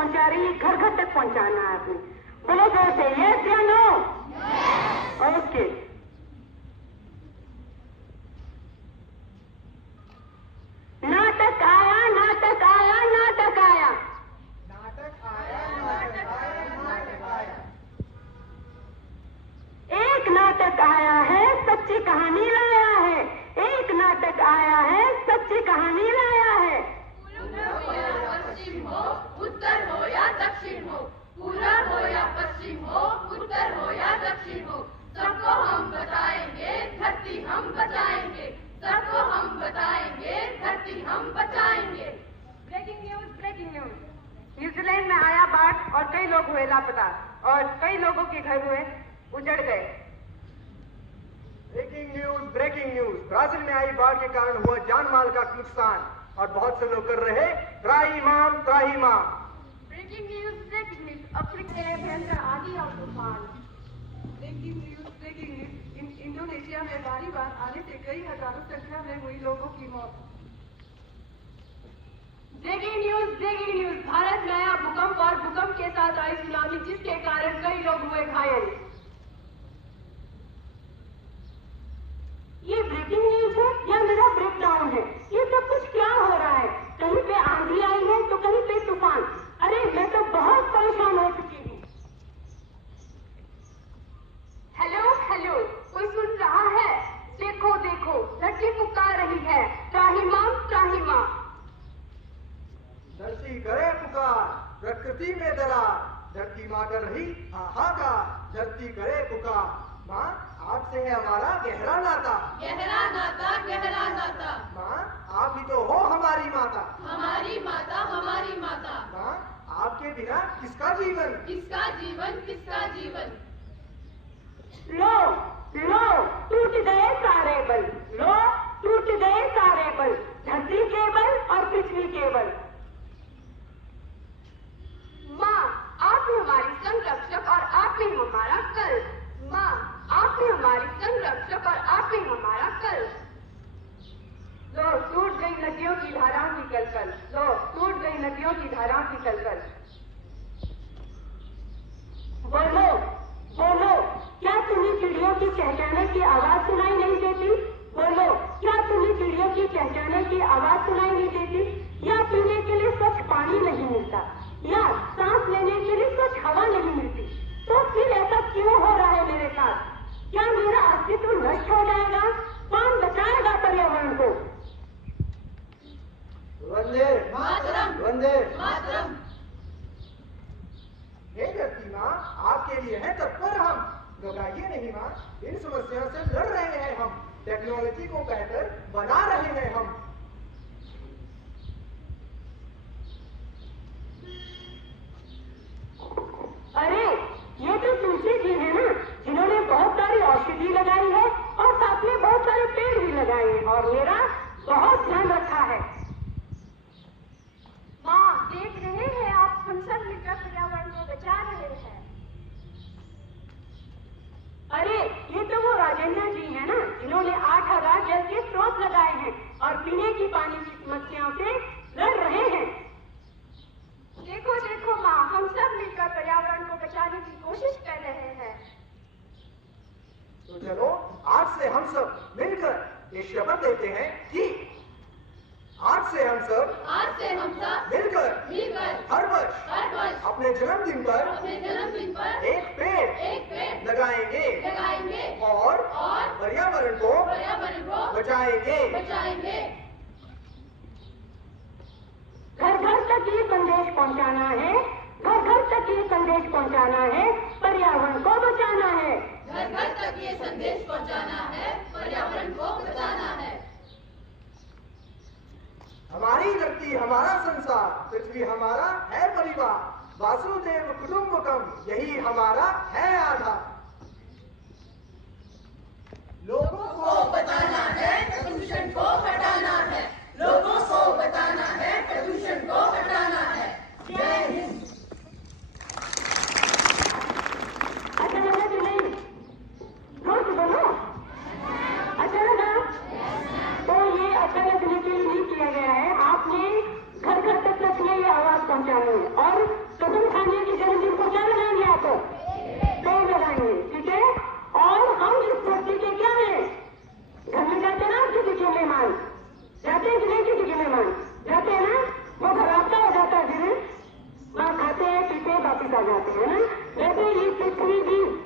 पहुंचा रही है, घर घर तक पहुंचाना है आपने। बोलो जोर से, यस या नो? ओके। नाटक आया, नाटक आया, नाटक आया, नाटक आया, नाटक आया, नाटक आया। एक नाटक आया है, सच्ची कहानी लाया है। एक नाटक आया है, सच्ची कहानी लाया है। पूरब हो या पश्चिम हो, उत्तर हो या दक्षिण हो, पूरब हो या पश्चिम हो, उत्तर हो या दक्षिण हो, सबको हम बताएंगे, धरती हम बचाएंगे, सबको हम बताएंगे, धरती हम बचाएंगे। Breaking news, breaking news. New Zealand में आया बाढ़ और कई लोग हुए लापता और कई लोगों के घर हुए उजड़ गए। Breaking news, breaking news. Brazil में आई बाढ़ के कारण हुआ जान माल का नुकसान और बहुत से लोग कर रहे त्राहिमाम त्राहिमाम। Breaking news, breaking news. Africa में भयंकर आंधी और तूफान। Breaking news, breaking news. Indonesia में भारी बाढ़ आने से कई हजारों संख्या में हुई लोगों की मौत। Breaking news, breaking news. Bharat में आया भूकंप और भूकंप के साथ आई सुनामी, जिसके कारण कई लोग हुए घायल। ये ब्रेकिंग न्यूज है या मेरा ब्रेकडाउन है? ये सब कुछ क्या हो रहा है? कहीं पे आंधी आई है तो कहीं पे तूफान। अरे मैं तो बहुत परेशान हो चुकी हूँ। हेलो हेलो, कोई सुन रहा है? देखो देखो, धरती पुकार रही है, त्राहिमाम त्राहिमाम। धरती करे पुकार, प्रकृति में दरार, धरती माँ कर रही हाहाकार, धरती करे पुकार। माँ आपसे है हमारा गहरा नाता, गहरा नाता, गहरा नाता। माँ आप ही तो हो हमारी माता। हमारी माता, हमारी माता। माँ आपके बिना किसका जीवन? किसका जीवन, किसका जीवन? लो लो, टूट गए सारे बल। लो टूट गए सारे बल, धरती के बल और पृथ्वी के बल। माँ आप ही हमारी संरक्षक और आप ही हमारा कल। माँ आप ही हमारी संरक्षक और आप ही हमारा कल। लो टूट गई नदियों की धाराओं की कलकल। लो टूट गई नदियों की धाराओं की कलकल। बोलो बोलो, क्या तुम्हें चिड़ियों की चहचहाने की आवाज सुनाई नहीं देती? बोलो, क्या तुम्हें चिड़ियों की चहचहाने की आवाज सुनाई नहीं देती? या पीने के लिए स्वच्छ पानी नहीं मिलता, या सांस लेने के लिए स्वच्छ हवा नहीं मिलती? तो फिर ऐसा क्यों हो रहा है मेरे साथ? क्या मेरा अस्तित्व नष्ट हो जाएगा? कौन बचाएगा पर्यावरण को? वंदे मातरम, वंदे मातरम। हे धरती माँ, आपके लिए है तत्पर हम। घबराइए नहीं माँ, इन समस्याओं से लड़ रहे हैं हम, टेक्नोलॉजी को बेहतर बना रहे हैं हम। अरे ये तो तुलसी जी है ना, जिन्होंने बहुत सारी औषधि लगाई है और साथ में बहुत सारे पेड़ भी लगाए हैं और मेरा बहुत ध्यान रखा है। माँ देख रहे हैं, आप हम सब मिलकर पर्यावरण को बचा रहे हैं। अरे ये तो वो राजेंद्र जी है ना, जिन्होंने 8000 जल के स्रोत लगाए हैं और पीने की पानी की समस्याओं से लड़ रहे हैं। देखो देखो माँ, हम सब मिलकर पर्यावरण को बचाने की कोशिश कर रहे हैं। तो चलो आज से हम सब मिलकर ये शपथ लेते हैं कि आज से हम सब मिलकर हर वर्ष अपने जन्मदिन पर एक पेड़ लगाएंगे और पर्यावरण को बचाएंगे। घर घर तक ये संदेश पहुंचाना है, घर घर तक ये संदेश पहुंचाना है, पर्यावरण को बचाना है। घर घर तक ये संदेश पहुंचाना है, पर्यावरण को बचाना है। हमारी धरती हमारा संसार, पृथ्वी हमारा है परिवार, वासुदेव कुटुंबकम यही हमारा है आधार। लोगों को बताना है, प्रदूषण को हटाना है। लोगों को बताना है, प्रदूषण को हटाना है। जय हिंद। अच्छा लगा कि नहीं? जोर से बोलो। अच्छा लगा? तो ये अच्छा लगने के लिए नहीं किया गया है, आपने घर घर तक ये आवाज पहुंचा जानी है। और कसम खाने की जन्मदिन को क्या लगाएंगे आप? पेड़ लगाएंगे, ठीक है। और हम इस धरती के क्या है? घर में जाते ना किसी के मेहमान, जाते हैं कि नहीं? किसी के मेहमान जाते हैं ना, वो घर आपका हो जाता है, फिर वहाँ खाते हैं पीते हैं वापिस आ जाते हैं ना। वैसे ये पृथ्वी भी